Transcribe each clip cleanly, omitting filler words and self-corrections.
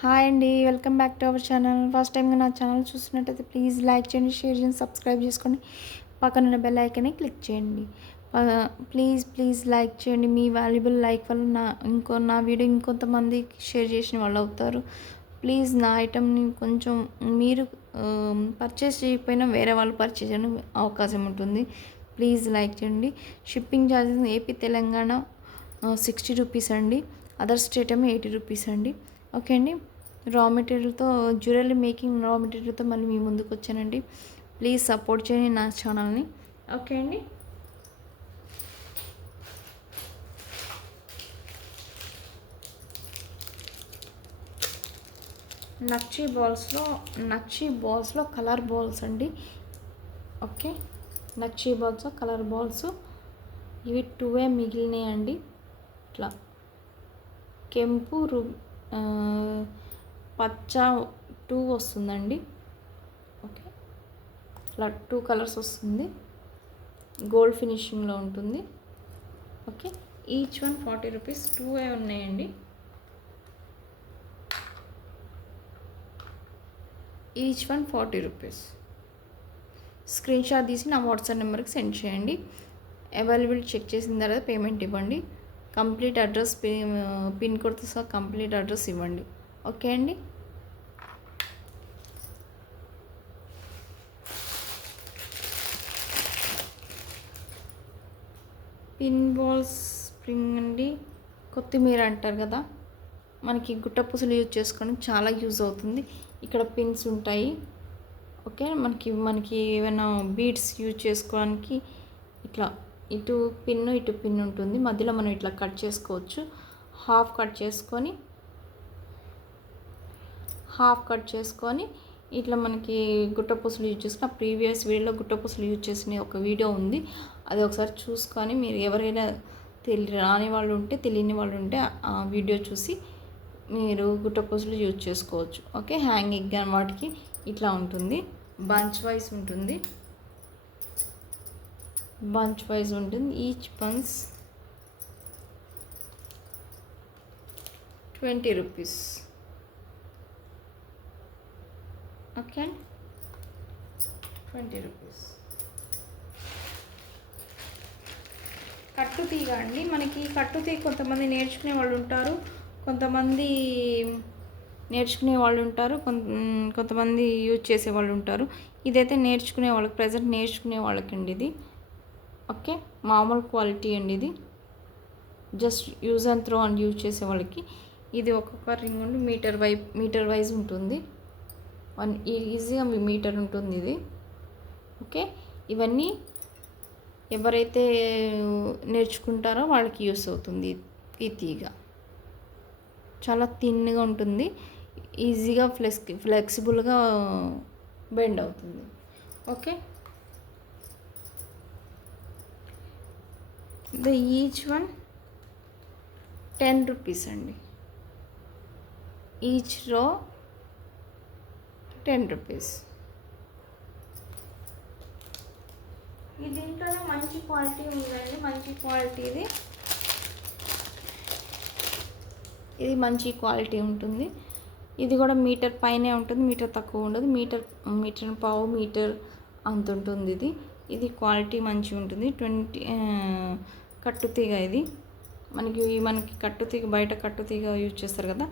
Hi అండి. Welcome back to our channel. First టైంగా నా ఛానల్ చూస్తున్నట్టయితే ప్లీజ్ లైక్ చేయండి, షేర్ చేయండి, సబ్స్క్రైబ్ చేసుకోండి. పక్కనున్న బెల్ ఐకాన్ని క్లిక్ చేయండి. ప్లీజ్ లైక్ చేయండి. మీ వాల్యుబుల్ లైక్ వల్ల నా వీడియో ఇంకొంతమందికి షేర్ చేసిన వాళ్ళు అవుతారు. ప్లీజ్ నా ఐటమ్ని కొంచెం మీరు పర్చేస్ చేయకపోయినా వేరే వాళ్ళు పర్చేస్ చేయడం అవకాశం ఉంటుంది. ప్లీజ్ లైక్ చేయండి. Shipping charges AP Telangana 60 rupees అండి. అదర్ స్టేట్ ఏమో 80 రూపీస్ అండి. ఓకే అండి. జ్యువెలరీ మేకింగ్ రా మెటీరియల్తో మళ్ళీ మీ ముందుకు వచ్చానండి. ప్లీజ్ సపోర్ట్ చేయండి నా ఛానల్ని. ఓకే అండి. నక్షీ బాల్స్లో కలర్ బాల్స్ అండి. ఓకే, నక్షీ బాల్స్లో కలర్ బాల్స్ ఇవి 2 మిగిలినాయి అండి. ఇట్లా కెంపు పచ్చ 2 వస్తుందండి. ఓకే, ఇట్లా 2 కలర్స్ వస్తుంది. గోల్డ్ ఫినిషింగ్లో ఉంటుంది. Okay, each one 40 rupees. 2 ఉన్నాయండి. Each one 40 rupees. Screen shot తీసి నా వాట్సాప్ నెంబర్కి సెండ్ చేయండి. అవైలబిలిటీ చెక్ చేసిన తర్వాత పేమెంట్ ఇవ్వండి. కంప్లీట్ అడ్రస్ పిన్ కోడ్తో సహా కంప్లీట్ అడ్రస్ ఇవ్వండి. ఓకే అండి. పిన్ బాల్స్ స్ప్రింగ్ అండి. కొత్తిమీర అంటారు కదా, మనకి గుట్ట పూసలు యూజ్ చేసుకోవడం చాలా యూజ్ అవుతుంది. ఇక్కడ పిన్స్ ఉంటాయి. ఓకే, మనకి ఏమైనా బీడ్స్ యూజ్ చేసుకోవడానికి ఇట్లా ఇటు పిన్ ఉంటుంది. మధ్యలో మనం ఇట్లా కట్ చేసుకోవచ్చు. హాఫ్ కట్ చేసుకొని ఇట్లా మనకి గుట్టపూసలు యూజ్ చేసుకుని ప్రీవియస్ వీడియోలో గుట్టపూసలు యూజ్ చేసిన ఒక వీడియో ఉంది. అది ఒకసారి చూసుకొని మీరు ఎవరైనా తెలియని వాళ్ళు ఉంటే ఆ వీడియో చూసి మీరు గుట్టపూసలు యూజ్ చేసుకోవచ్చు. ఓకే, హ్యాంగింగ్ కానీ వాటికి ఇట్లా ఉంటుంది. బంచ్ వైజ్ ఉంటుంది. Each bunch 20 rupees. Okay, 20 rupees. కట్టుతీగ అండి. మనకి కట్టుతీగ కొంతమంది నేర్చుకునే వాళ్ళు ఉంటారు, కొంతమంది కొంతమంది యూజ్ చేసే వాళ్ళు ఉంటారు. ఇదైతే ప్రజెంట్ నేర్చుకునే వాళ్ళకండి ఇది. ఓకే, మామూలు క్వాలిటీ అండి ఇది. Just use and throw and use చేసే వాళ్ళకి ఇది. ఒక్కొక్క రింగ్ ఉండి మీటర్ వైజ్ ఉంటుంది. ఈజీగా మీటర్ ఉంటుంది ఇది. ఓకే, ఇవన్నీ ఎవరైతే నేర్చుకుంటారో వాళ్ళకి యూస్ అవుతుంది. ఈ తీగ చాలా థిన్గా ఉంటుంది. ఈజీగా ఫ్లెక్సిబుల్గా బెండ్ అవుతుంది. ఓకే, ఈచ్ వన్ 10 రూపీస్ అండి. Each row 10 rupees. ఇది దీంట్లోనే మంచి క్వాలిటీ ఉందండి. ఇది మంచి క్వాలిటీ ఉంటుంది. ఇది కూడా మీటర్ పైనే ఉంటుంది, మీటర్ తక్కువ ఉండదు. మీటర్ పావు మీటర్ అంత ఉంటుంది. ఇది క్వాలిటీ మంచిగా ఉంటుంది. 20 కట్టుతీగ ఇది. మనకి కట్టుతీగ బయట కట్టుతీగ యూజ్ చేస్తారు కదా,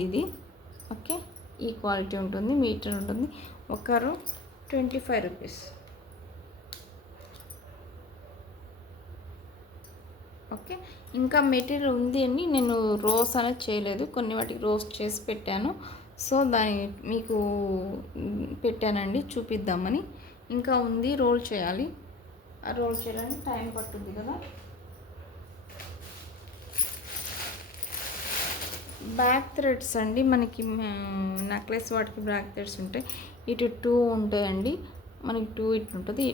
ఇది. ఓకే, ఈ క్వాలిటీ ఉంటుంది. మీటర్ ఉంటుంది. ఒకరు 25 రూపీస్. ఓకే, ఇంకా మెటీరియల్ ఉంది అని నేను రోస్ అనేది చేయలేదు. కొన్ని వాటికి రోస్ చేసి పెట్టాను. సో దాన్ని మీకు పెట్టానండి చూపిద్దామని. ఇంకా ఉంది, రోల్ చేయాలి. ఆ రోల్ చేయడానికి టైం పట్టుద్ది కదా. బ్యాక్ థ్రెడ్స్ అండి. మనకి నెక్లెస్ వాటికి బ్యాక్ థ్రెడ్స్ ఉంటాయి. ఇటు 2 ఉంటాయండి. మనకి 2 ఇటు ఉంటుంది.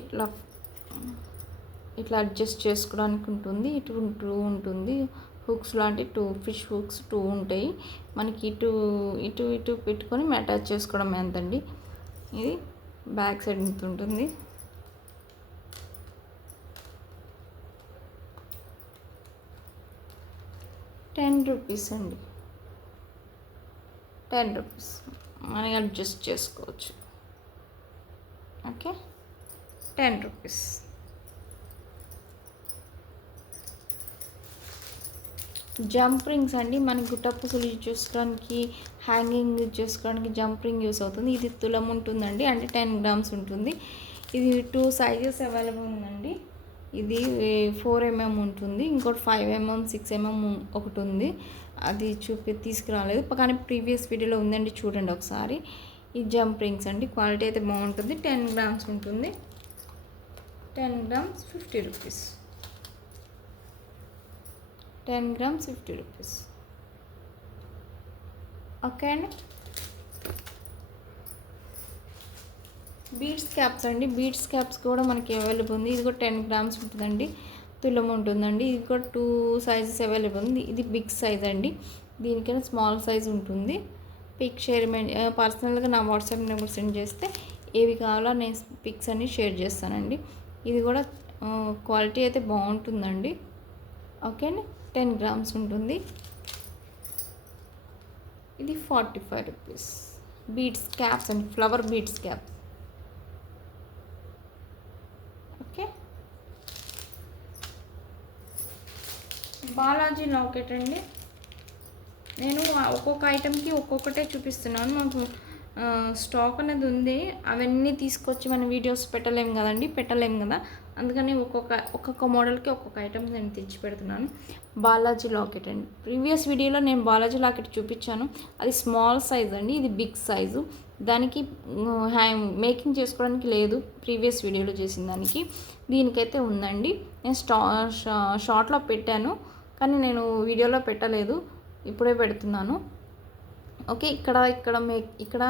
ఇట్లా అడ్జస్ట్ చేసుకోవడానికి ఉంటుంది. ఇటు 2 ఉంటుంది. హుక్స్ లాంటి 2 ఫిష్ హుక్స్ 2 ఉంటాయి. మనకి ఇటు పెట్టుకొని అటాచ్ చేసుకోవడం ఎంతండి. ఇది బ్యాక్ సైడ్ ఇంత ఉంటుంది. 10 రూపీస్ అండి. రూపీస్ మనం అడ్జస్ట్ చేసుకోవచ్చు. Okay, 10 rupees. జంప్ రింగ్స్ అండి, మనకి గుట్టపూసలు యూజ్ చేసుకోవడానికి, హ్యాంగింగ్ యూజ్ చేసుకోవడానికి జంప్ రింగ్ యూస్ అవుతుంది. ఇది తులం ఉంటుందండి, అంటే 10 గ్రామ్స్ ఉంటుంది. ఇది 2 సైజెస్ అవైలబుల్ ఉందండి. ఇది 4 mm ఉంటుంది, ఇంకోటి 5 mm 6 mm ఒకటి ఉంది. అది తీసుకురాలేదు కానీ ప్రీవియస్ వీడియోలో ఉందండి, చూడండి ఒకసారి. ఈ జంప్ రింగ్స్ అండి, క్వాలిటీ అయితే బాగుంటుంది. 10 గ్రామ్స్ ఉంటుంది. 10 grams 50 rupees. 10 grams 50 rupees. Okay అండి. బీడ్స్ క్యాప్స్ అండి, బీడ్స్ క్యాప్స్ కూడా మనకి అవైలబుల్ ఉంది. ఇది కూడా 10 గ్రామ్స్ ఉంటుందండి, తులం ఉంటుందండి. ఇది కూడా 2 సైజెస్ అవైలబుల్ ఉంది. ఇది బిగ్ సైజ్ అండి, దీనికైనా స్మాల్ సైజ్ ఉంటుంది. పిక్ షేర్ పర్సనల్గా నా వాట్సాప్ నెంబర్ సెండ్ చేస్తే ఏవి కావాలో నేను పిక్స్ అన్ని షేర్ చేస్తానండి. ఇది కూడా క్వాలిటీ అయితే బాగుంటుందండి. ఓకే అండి, 10 గ్రామ్స్ ఉంటుంది. ఇది 45 రూపీస్. బీడ్స్ క్యాప్స్ అండి, flower beads caps. Okay, Balaji locket అండి. నేను ఒక్కొక్క ఐటెంకి ఒక్కొక్కటే చూపిస్తున్నాను. మాకు స్టాక్ అనేది ఉంది, అవన్నీ తీసుకొచ్చి మనం వీడియోస్ పెట్టలేము కదా. అందుకని ఒక్కొక్క మోడల్కి ఒక్కొక్క ఐటమ్ నేను తెచ్చి పెడుతున్నాను. బాలాజీ లాకెట్ అండి, ప్రీవియస్ వీడియోలో నేను బాలాజీ లాకెట్ చూపించాను. అది స్మాల్ సైజ్ అండి, ఇది బిగ్ సైజు. దానికి మేకింగ్ చేసుకోవడానికి లేదు, ప్రీవియస్ వీడియోలో చేసిన దానికి. దీనికైతే ఉందండి. నేను షార్ట్లో పెట్టాను కానీ నేను వీడియోలో పెట్టలేదు, ఇప్పుడే పెడుతున్నాను. ఓకే, ఇక్కడ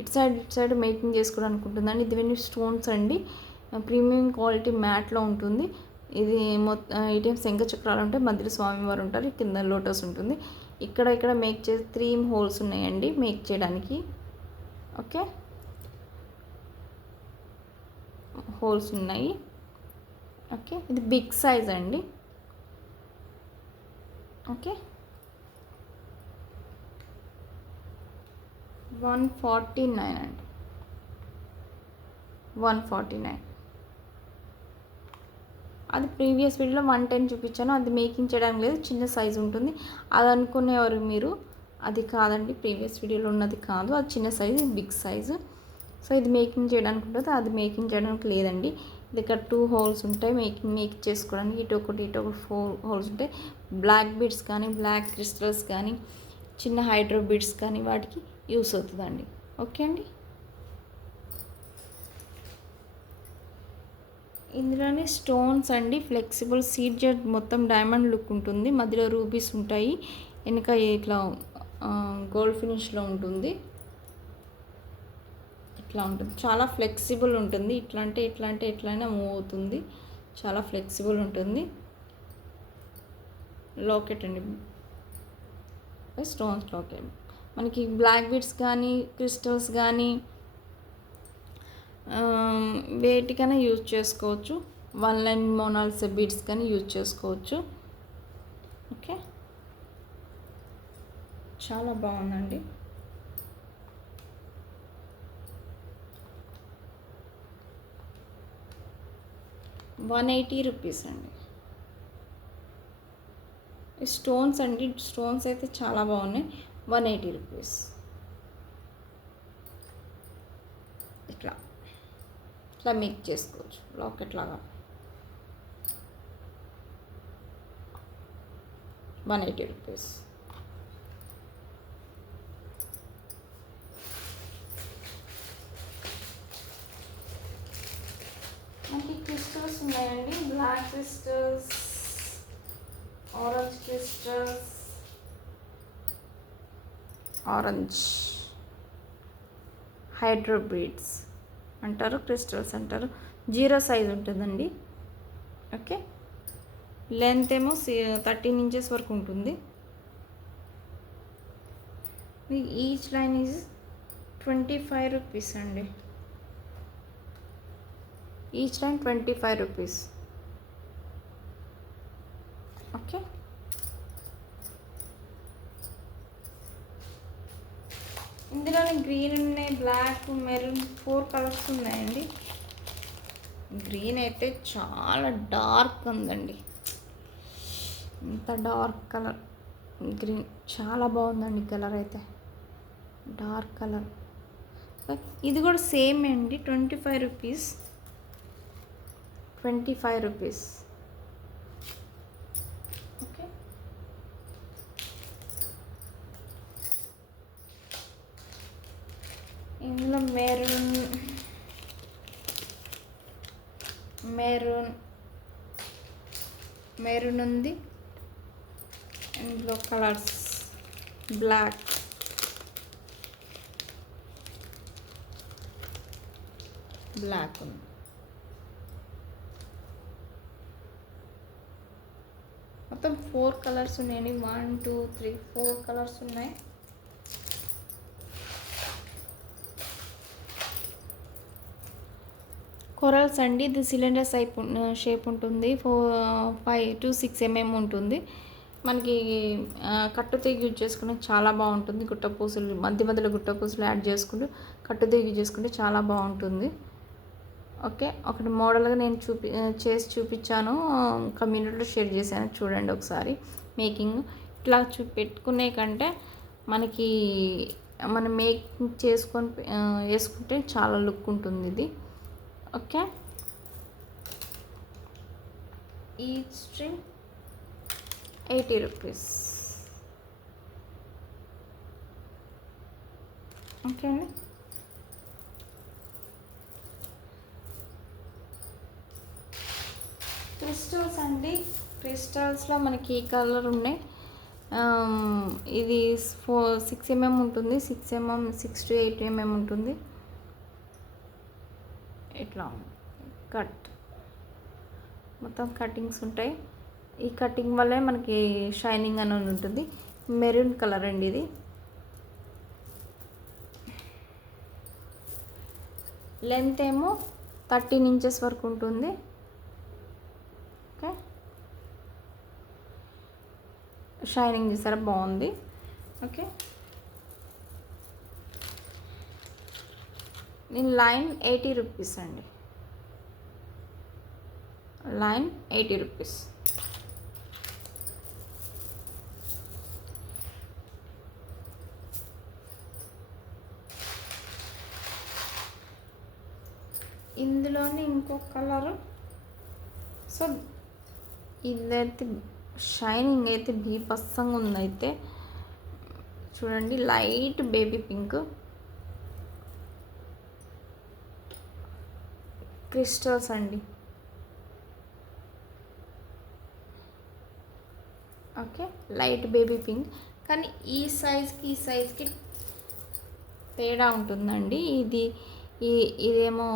ఇటు సైడ్ మేకింగ్ చేసుకోవడానికి ఉంటుందండి. ఇది స్టోన్స్ అండి, ప్రీమియం క్వాలిటీ మ్యాట్లో ఉంటుంది. ఇది మొత్తం శంఖ చక్రాలు ఉంటాయి, మధ్యలో స్వామివారు ఉంటారు, కింద లోటస్ ఉంటుంది. ఇక్కడ మేక్ చేసి 3 హోల్స్ ఉన్నాయండి మేక్ చేయడానికి. ఓకే, హోల్స్ ఉన్నాయి. ఓకే, ఇది బిగ్ సైజ్ అండి. ఓకే, 149 అండి, 149. అది ప్రీవియస్ వీడియోలో 110 చూపించాను, అది మేకింగ్ చేయడానికి లేదు, చిన్న సైజు ఉంటుంది. అది అనుకునేవారు మీరు, అది కాదండి, ప్రీవియస్ వీడియోలో ఉన్నది కాదు, అది చిన్న సైజు, బిగ్ సైజు. సో ఇది మేకింగ్ చేయడానికి ఉంటుంది, అది మేకింగ్ చేయడానికి లేదండి. దగ్గర 2 హోల్స్ ఉంటాయి మేక్ చేసుకోవడానికి, ఇటు ఒకటి 4 హోల్స్ ఉంటాయి. బ్లాక్ బీడ్స్ కానీ, బ్లాక్ క్రిస్టల్స్ కానీ, చిన్న హైడ్రో బీడ్స్ కానీ వాటికి యూస్ అవుతుందండి. ఓకే అండి, ఇందులోనే స్టోన్స్ అండి, ఫ్లెక్సిబుల్ సీడ్ జెట్, మొత్తం డైమండ్ లుక్ ఉంటుంది, మధ్యలో రూబీస్ ఉంటాయి, వెనక ఇట్లా గోల్డ్ ఫినిష్లో ఉంటుంది. ఇట్లా ఉంటుంది, చాలా ఫ్లెక్సిబుల్ ఉంటుంది. ఇట్లా అంటే ఎట్లయినా మూవ్ అవుతుంది, చాలా ఫ్లెక్సిబుల్ ఉంటుంది. లాకెట్ అండి, స్టోన్స్ లాకెట్. మనకి బ్లాక్ బీడ్స్ కానీ, క్రిస్టల్స్ కానీ వేటికైనా యూజ్ చేసుకోవచ్చు. 1 లైన్ మోనాలిసా బీడ్స్ కానీ యూజ్ చేసుకోవచ్చు. ఓకే, చాలా బాగుందండి. ₹180 అండి. స్టోన్స్ అండి, స్టోన్స్ అయితే చాలా బాగున్నాయి. ₹180. ఇట్లా మేక్ చేసుకోవచ్చు లాకెట్ లాగా. ₹180. మనకి క్రిస్టల్స్ ఉన్నాయండి, black crystals, orange crystals, orange hydro beads అంటారు, క్రిస్టల్స్ అంటారు. 0 సైజ్ ఉంటుందండి. ఓకే, లెంత్ ఏమో 13 ఇంచెస్ వరకు ఉంటుంది. ఈచ్ లైన్ ఈజ్ ₹25 అండి. Each line ₹25. ఓకే, ఇందులో గ్రీన్ ఉన్నాయి, బ్లాక్, మెరూన్ 4 కలర్స్ ఉన్నాయండి. గ్రీన్ అయితే చాలా డార్క్ ఉందండి. ఇంత డార్క్ కలర్ గ్రీన్ చాలా బాగుందండి. కలర్ అయితే డార్క్ కలర్. ఇది కూడా సేమ్ అండి. 25 రూపీస్. 25 రూపీస్. ఓకే, ఇందులో మెరూన్ మెరూన్ ఉంది. ఇందులో కలర్స్ బ్లాక్, ఉంది. మొత్తం 4 కలర్స్ ఉన్నాయండి. 1 2 3 4 కలర్స్ ఉన్నాయి. కొరల్స్ అండి. ఇది సిలిండర్ షేప్ ఉంటుంది. 5 to 6 mm ఉంటుంది. మనకి కట్టుతీగ యూజ్ చేసుకుంటే చాలా బాగుంటుంది. గుట్టపూసలు మధ్యలో గుట్టపూసలు యాడ్ చేసుకుంటూ కట్టుతీగ యూజ్ చేసుకుంటే చాలా బాగుంటుంది. ఓకే, ఒకటి మోడల్గా నేను చేసి చూపించాను, కమ్యూనిటీలో షేర్ చేశాను. చూడండి ఒకసారి. మేకింగ్ ఇట్లా పెట్టుకునే కంటే మనకి మనం మేకింగ్ చేసుకొని వేసుకుంటే చాలా లుక్ ఉంటుంది ఇది. ఓకే, ఈ స్ట్రింగ్ 80 రూపీస్. ఓకే అండి. క్రిస్టల్స్ అండి. క్రిస్టల్స్లో మనకి ఈ కలర్ ఉన్నాయి. ఇది 6 mm ఉంటుంది. 6 to 8 mm ఉంటుంది. ఇట్లా కట్ మొత్తం కటింగ్స్ ఉంటాయి. ఈ కటింగ్ వల్లే మనకి షైనింగ్ అనేది ఉంటుంది. మెరూన్ కలర్ అండి ఇది. లెంత్ ఏమో 13 inches వరకు ఉంటుంది. ఓకే, షైనింగ్ చూసారా, బాగుంది. ఓకే, నేను లైన్ 80 రూపీస్ అండి. Line 80 rupees. ఇందులోనే ఇంకొక కలరు. సో ఇదైతే షైనింగ్ అయితే బీభత్సంగా ఉంది. అయితే చూడండి, లైట్ బేబీ పింక్ క్రిస్టల్స్ అండి. Okay, light baby pink. కానీ ఈ సైజ్కి తేడా ఉంటుందండి. ఇదేమో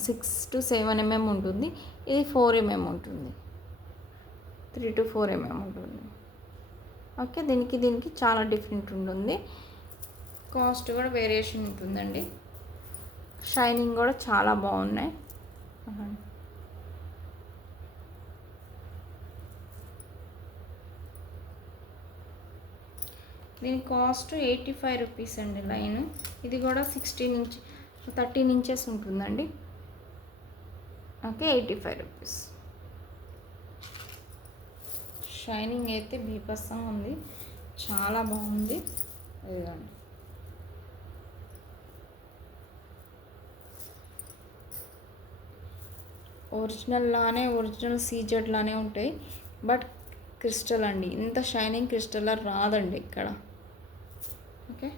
6 to 7 mm ఉంటుంది. ఇది 4 mm ఉంటుంది. 3 to 4 mm ఉంటుంది. ఓకే, దీనికి చాలా డిఫరెంట్ ఉంటుంది. కాస్ట్ కూడా వేరియేషన్ ఉంటుందండి. షైనింగ్ కూడా చాలా బాగున్నాయి. దీని కాస్ట్ 85 రూపీస్ అండి లైన్. ఇది కూడా 13 inches ఉంటుందండి. Okay, 85 rupees. షైనింగ్ అయితే బీభత్సంగా ఉంది, చాలా బాగుంది. ఇదిగోండి, ఒరిజినల్ సీజెడ్ లానే ఉంటాయి. బట్ క్రిస్టల్ అండి, ఇంత షైనింగ్ క్రిస్టల్ రాదండి ఇక్కడ. ఓకే,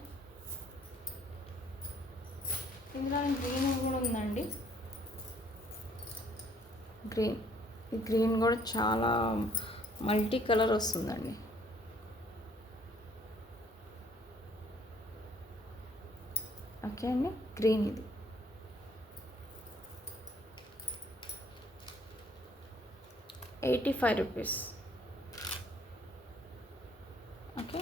ఇందులో గ్రీన్ కూడా ఉందండి. ఈ గ్రీన్ కూడా చాలా మల్టీ కలర్ వస్తుందండి. ఓకే అండి, గ్రీన్ ఇది. ₹85. ఓకే,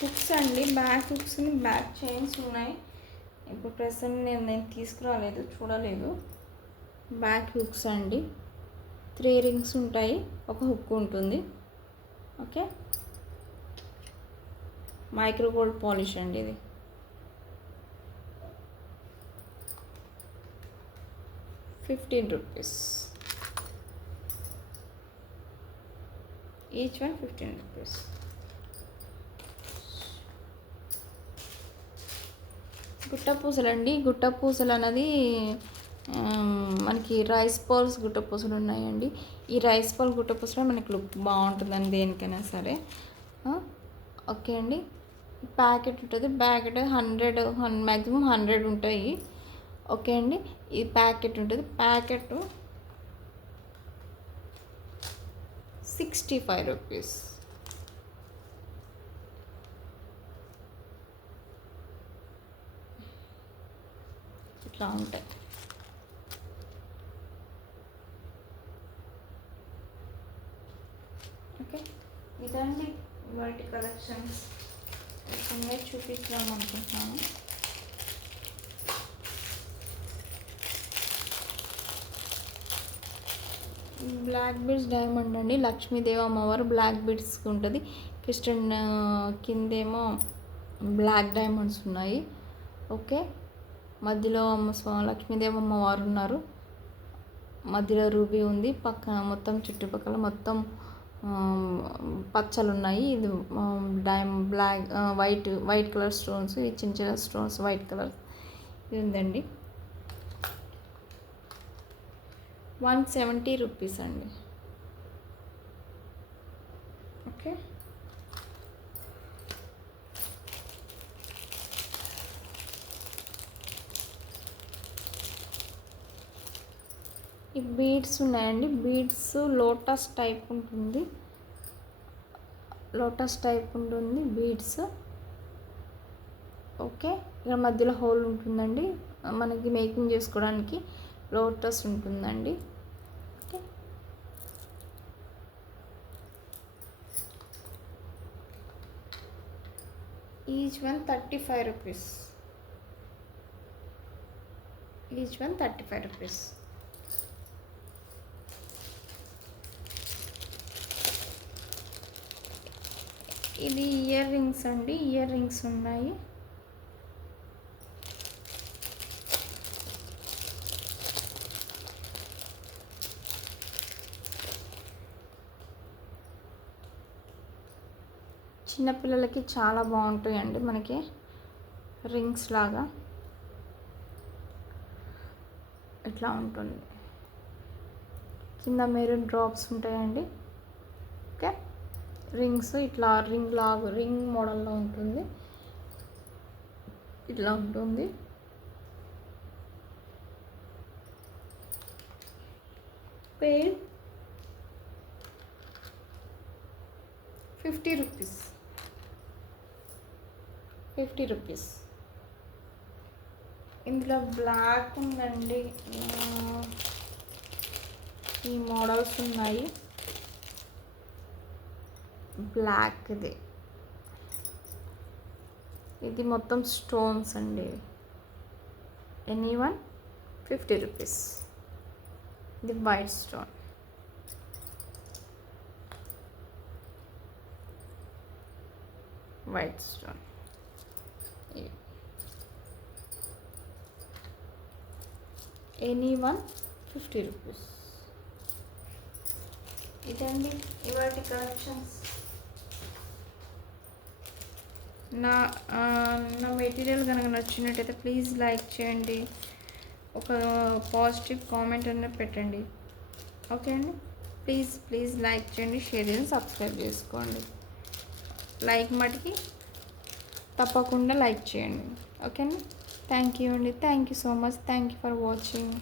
హుక్స్ అండి. బ్యాక్ హుక్స్, బ్యాక్ చైన్స్ ఉన్నాయి. ఇప్పుడు ప్రెసెంట్ నేను తీసుకురాలేదు, చూడలేదు. బ్యాక్ హుక్స్ అండి. 3 రింగ్స్ ఉంటాయి, ఒక హుక్ ఉంటుంది. ఓకే, మైక్రో గోల్డ్ పాలిష్ అండి ఇది. ₹15. Each one ₹15. గుట్ట పూసలు అండి. గుట్ట పూసలు అన్నది మనకి రైస్ పర్ల్స్ గుట్ట పూసలు ఉన్నాయండి. ఈ రైస్ పర్ల్ గుట్ట పూసలు మనకి లుక్ బాగుంటుందండి దేనికైనా సరే. ఓకే అండి, ప్యాకెట్ ఉంటుంది. ప్యాకెట్ 100 మ్యాక్సిమం 100 ఉంటాయి. ఓకే అండి, ఈ ప్యాకెట్ ఉంటుంది. ప్యాకెట్ ₹65. ఇట్లా ఉంటాయి. ఓకే, ఇదండి వాటి కలెక్షన్స్. కొన్ని చూపించాము అనుకుంటున్నాను. బ్లాక్ బీడ్స్ డైమండ్ అండి. లక్ష్మీదేవి అమ్మవారు బ్లాక్ బీడ్స్ ఉంటుంది. క్రిస్టన్ కిందేమో బ్లాక్ డైమండ్స్ ఉన్నాయి. ఓకే, మధ్యలో లక్ష్మీదేవి అమ్మవారు ఉన్నారు. మధ్యలో రూబీ ఉంది. పక్కన మొత్తం చుట్టుపక్కల మొత్తం పచ్చలు ఉన్నాయి. ఇది బ్లాక్ వైట్ కలర్ స్టోన్స్, ఈ చిన్న చిన్న స్టోన్స్ వైట్ కలర్ ఇది ఉందండి. ₹170 అండి. ఓకే, ఈ బీడ్స్ ఉన్నాయండి. బీడ్స్ లోటస్ టైప్ ఉంటుంది. బీడ్స్. ఓకే, ఇక్కడ మధ్యలో హోల్ ఉంటుందండి. మనకి మేకింగ్ చేసుకోవడానికి లోటస్ ఉంటుందండి. Okay, each one ₹35. ఇది ఇయర్ రింగ్స్ అండి. ఇయర్ రింగ్స్ ఉన్నాయి. చిన్నపిల్లలకి చాలా బాగుంటాయండి. మనకి రింగ్స్ లాగా ఇట్లా ఉంటుంది. కింద మెరూన్ డ్రాప్స్ ఉంటాయండి. ఓకే, రింగ్స్ ఇట్లా రింగ్ మోడల్లో ఉంటుంది. ఇట్లా ఉంటుంది. పెయిర్ ₹50. ఇందులో బ్లాక్ ఉందండి. ఈ మోడల్స్ ఉన్నాయి. బ్లాక్ ఇది మొత్తం స్టోన్స్ అండి. ఎనీవన్ ₹50. ఇది వైట్ స్టోన్. ఎనీవన్ ₹50. ఇదండి ఇవాటి కలెక్షన్స్. నా మెటీరియల్ కనుక నచ్చినట్టయితే ప్లీజ్ లైక్ చేయండి. ఒక పాజిటివ్ కామెంట్ అనేది పెట్టండి. ఓకే అండి, ప్లీజ్ లైక్ చేయండి, షేర్ చేయండి, సబ్స్క్రైబ్ చేసుకోండి. లైక్ మటుకి తప్పకుండా లైక్ చేయండి. ఓకే అండి, థ్యాంక్ యూ అండి. Thank you so much. Thank you for watching.